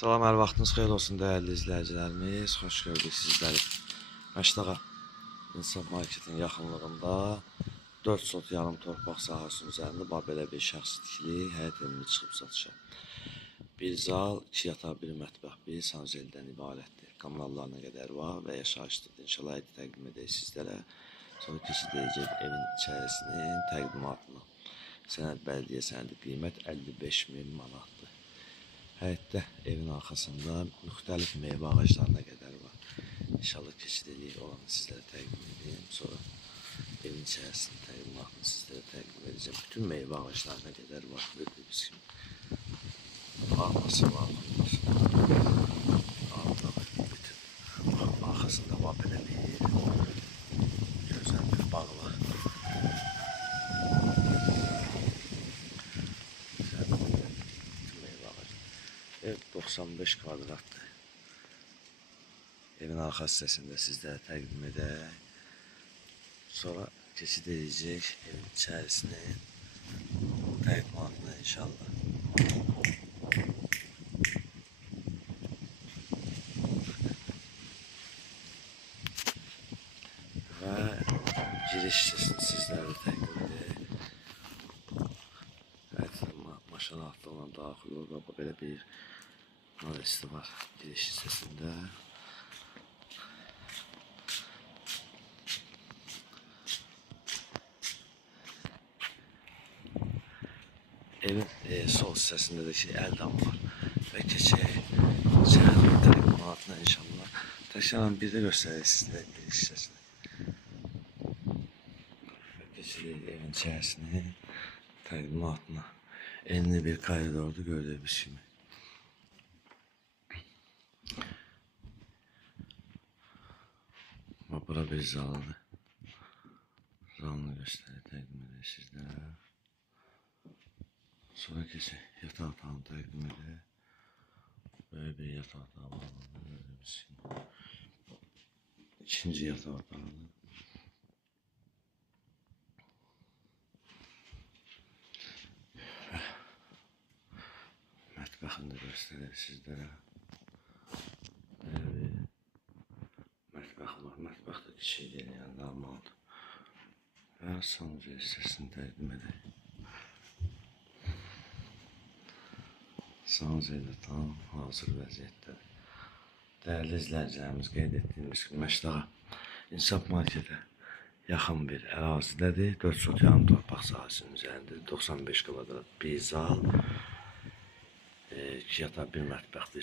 Salam, hər vaxtınız xeyir olsun dəyərli izləyicilərimiz. Xoş gördük sizləri. Məştaqa İnsaf Marketin yaxınlığında 4 sot yarım torpaq sahəsinin üzərində belə bir şəxs tikili həyət evini çıxıb satışa. Bir zal, 2 yataq, bir mətbəx, bir sanzeldən ibarətdir. Kanallarına qədər var və yaşayışlıdır. İnşallah həyəti təqdim edək sizlərə. Sonra keçidəcək evin içərisinin təqdimatını. Sənəd bələdiyyə sənədi qiymət 55.000 manatdır. Həyətdə evin arxasında müxtəlif meyvə ağaclarına qədər var. İnşallah keçid eləyək olanı sizlərə təqdim edeyim. Sonra evin içərisinin təqdimatını sizlərə təqdim edəcəm. Bütün meyvə ağaclarına qədər var. Gördüyünüz kimi. Arxası var. Bütün arxasında var belə bir gözəl bir bağ var. Ev 95 kvadratdır. Evin arxa hissəsində sizlərə təqdim edək. Sonra keçid edəcək evin içərisinin təqdimatına inşallah. Və giriş hissəsini sizlərə təqdim edək. Maşallah olan daxil olur. Belə bir narisi var giriş hissəsində. Evin sol hissəsində də əldan var. Və keçək içəri təqdimatına inşallah. Təşkəlan bir də göstərək sizlərə giriş hissəsini. Və keçək evin içərisini təqdimatına. Enli bir koridorda gördüyünüz kimi. Bura bir zalıdır. Zalını göstərək, təqdim edək sizlərə. Sonra keçək yataq otağını təqdim edək. Böyle bir yataq otağı var. Gördüyünüz kimi. İkinci yataq otağıdır. Mətbəxini də göstərək sizlərə. Böyle bir mətbəx var. Mətbəxdə kiçik deyil, yəni normaldır. Və sancı hissəsini təqdim edək. Sancı tam hazır vəziyyətdədir. Dəyərli izləyicilərimiz, qeyd etdiyimiz kimi Məştaqa İnsaf Marketə yaxın bir ərazidədir. 4 sot yarım torpaq sahəsinin üzərində 95 kvadrat bir zal, 2 yataq, bir mətbəx, bir